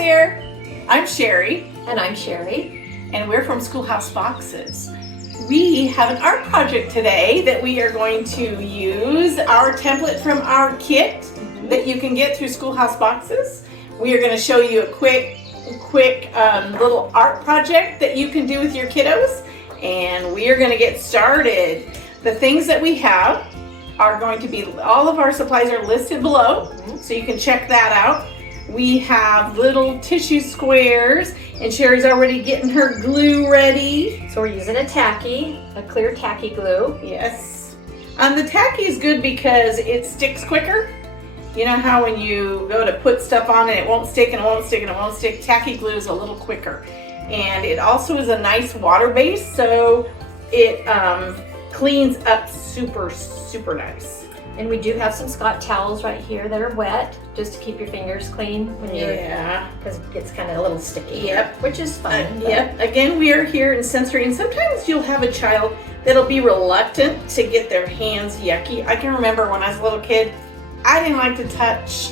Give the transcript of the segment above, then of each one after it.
there, I'm Sherry. And I'm Sherry. And we're from Schoolhouse Boxes. We have an art project today that we are going to use our template from our kit that you can get through Schoolhouse Boxes. We are going to show you a quick little art project that you can do with your kiddos. And we are going to get started. The things that we have are going to be, all of our supplies are listed below, so you can check that out. We have little tissue squares, and Sherry's already getting her glue ready. So we're using a clear tacky glue. Yes. The tacky is good because it sticks quicker. You know how when you go to put stuff on and it won't stick and it won't stick and it won't stick? Tacky glue is a little quicker. And it also is a nice water base, so it cleans up super nice. And we do have some Scott towels right here that are wet, just to keep your fingers clean when you're, because it gets kind of a little sticky. Yep. Which is fun. Yep. Again, we are here in sensory, and sometimes you'll have a child that'll be reluctant to get their hands yucky. I can remember when I was a little kid, I didn't like to touch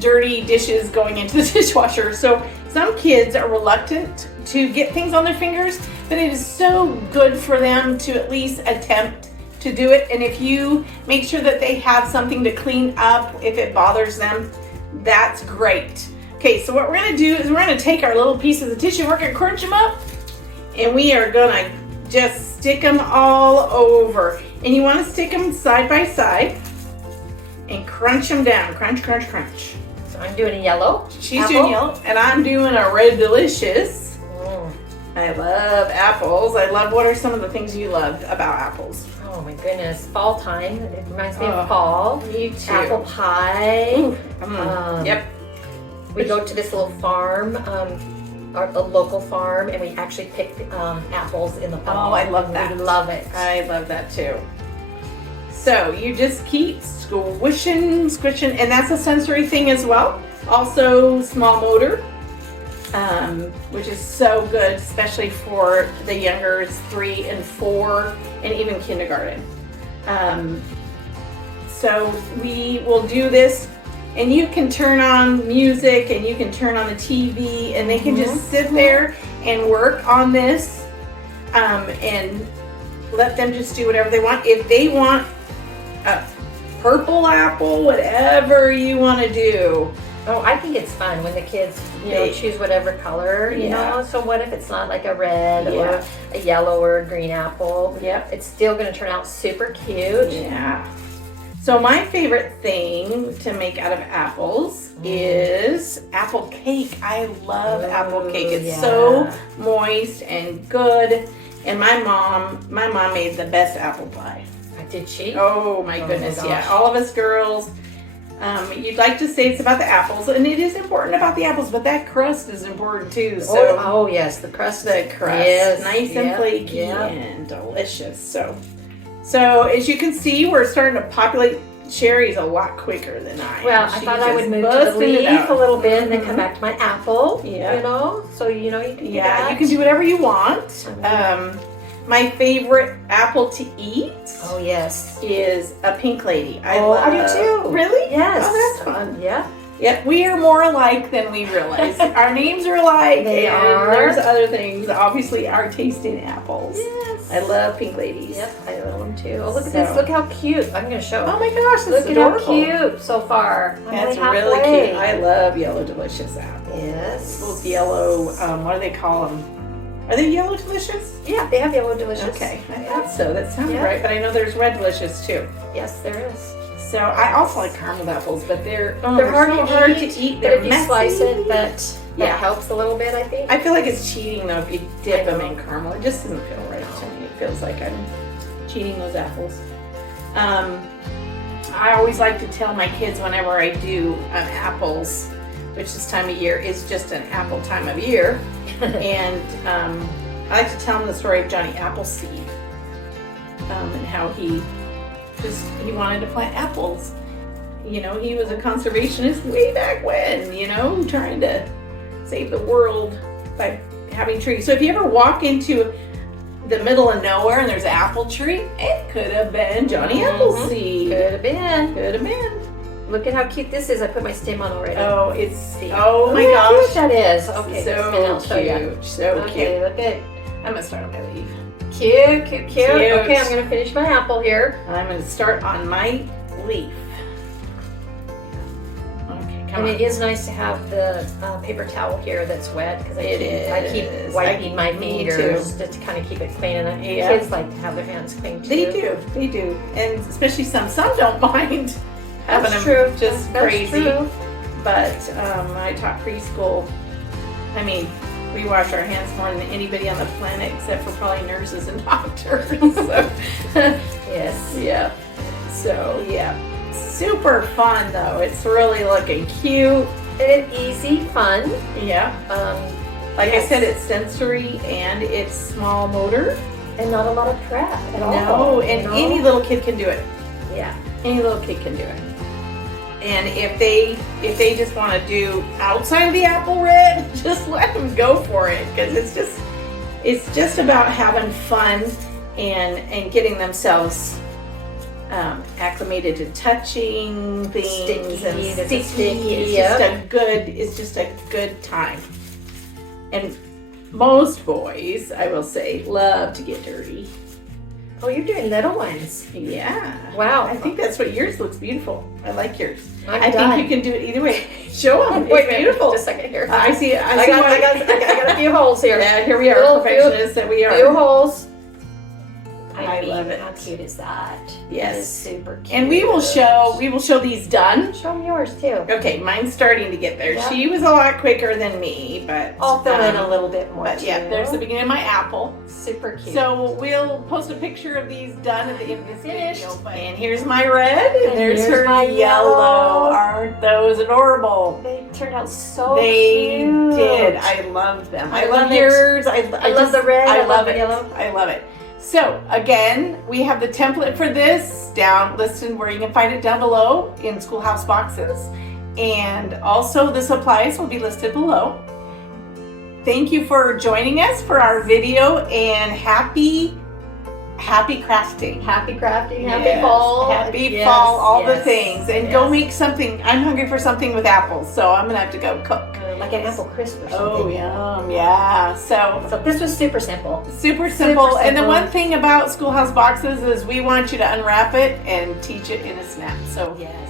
dirty dishes going into the dishwasher. So some kids are reluctant to get things on their fingers, but it is so good for them to at least attempt to do it. And if you make sure that they have something to clean up if it bothers them, that's great. Okay, so what we're gonna do is we're gonna take our little pieces of tissue, we're gonna crunch them up, and we are gonna just stick them all over. And you wanna stick them side by side and crunch them down, crunch. So I'm doing a yellow. She's doing yellow, and I'm doing a red delicious. I love apples. What are some of the things you loved about apples? Oh my goodness, fall time. It reminds me of fall. Me too. Apple pie. Yep. We go to this little farm, a local farm, and we actually pick apples in the fall. Oh, I love that. We love it. I love that too. So you just keep squishing, and that's a sensory thing as well. Also small motor, which is so good, especially for the younger 3 and 4, and even kindergarten. So we will do this, and you can turn on music, and you can turn on the TV, and they can just sit there and work on this, and let them just do whatever they want. If they want a purple apple, whatever you want to do. Oh, I think it's fun when the kids, choose whatever color, you know. So what if it's not like a red or a yellow or a green apple? Yep. It's still going to turn out super cute. Yeah. So my favorite thing to make out of apples is apple cake. I love apple cake. It's so moist and good. And my mom made the best apple pie. Did she? Oh my goodness, my gosh. All of us girls. You'd like to say it's about the apples, and it is important about the apples, but that crust is important too. So yes, the crust. Yes, nice and flaky and delicious. So as you can see, we're starting to populate. Sherry's a lot quicker than I am. Well, I thought I would move to the leaf a little bit and then come back to my apple. Yeah. So you can do that. You can do whatever you want. My favorite apple to eat is a pink lady. I do too. Really? Yes. Oh, that's fun. Yeah. Yep, we are more alike than we realize. Our names are alike. They are. There's other things. Obviously, our taste in apples. Yes. I love pink ladies. Yep, I love them too. Oh, look at this. Look how cute. I'm going to show. Oh my gosh, look at how cute so far. That's really cute. I love yellow delicious apples. Yes. Those yellow, what do they call them? Are they yellow delicious? Yeah, they have yellow delicious. Okay, I thought so. That sounds right, but I know there's red delicious too. Yes, there is. So I also like caramel apples, but they're hard to eat. But if you slice it, that helps a little bit, I think. I feel like it's cheating though if you dip them in caramel. It just doesn't feel right to me. It feels like I'm cheating those apples. I always like to tell my kids whenever I do apples, which this time of year is just an apple time of year, and I like to tell them the story of Johnny Appleseed and how he wanted to plant apples. He was a conservationist way back when, trying to save the world by having trees. So if you ever walk into the middle of nowhere and there's an apple tree, it could have been Johnny Appleseed. Could have been. Could have been. Look at how cute this is. I put my stem on already. Oh, it's, See. oh my Look how gosh. cute that is. Okay, So spin, I'll show you. cute, so Okay, look at I'm gonna start on my leaf. cute, cute, cute. Cute. Okay, I'm gonna finish my apple here. I'm gonna start on my leaf. Okay, come And on. it is nice to have the paper towel here that's wet because I It keep is. wiping my Me fingers just to kind of keep it clean. And Yeah. kids like to have their hands clean too. They do, and especially some don't mind having That's them true. just That's crazy. true. But I taught preschool. I mean, we wash our hands more than anybody on the planet, except for probably nurses and doctors. So, Yes. yeah. So yeah, super fun though. It's really looking cute. And easy, fun. Yeah. Like I said, it's sensory and it's small motor. And not a lot of prep at all. No, and you know? any little kid can do it. Yeah. Any little kid can do it. And if they just want to do outside of the apple red, just let them go for it, because it's just about having fun and getting themselves acclimated to touching things Sticky, and it's a sticky, It's just a good time. And most boys, I will say, love to get dirty. Oh, you're doing little ones. Yeah. Wow. I think that's what yours looks beautiful. I like yours. I'm I done. think you can do it either way. Show them. Wait a It's minute, beautiful. Just a second here. I see. I got a few holes here. Yeah, here we are, Little perfectionists that we Few are. holes. I love it. How cute is that? Yes. It is super cute. And we will show these done. Show them yours too. Okay, mine's starting to get there. Yeah. She was a lot quicker than me, but I'll fill in a little bit more But too. yeah, there's the beginning of my apple. Super cute. So we'll post a picture of these done at the end of this Finished. video. And here's my red, and there's here's her my yellow. yellow. Aren't those adorable? They turned out so They cute. did. I love them. I love love it. yours. I love the red. I I love love the it. yellow. I love it. So again, we have the template for this down listed where you can find it down below in schoolhouse boxes. And also the supplies will be listed below. Thank you for joining us for our video, and happy crafting. Happy crafting. Happy Yes, fall. Happy Yes, fall, all the yes, things. And go yes. make something. I'm hungry for something with apples, so I'm gonna have to go cook. Like an apple crisp or something. Oh, yum, yeah. So So this was super simple. super simple. And the simple. one thing about schoolhouse boxes is we want you to unwrap it and teach it in a snap. So Yes.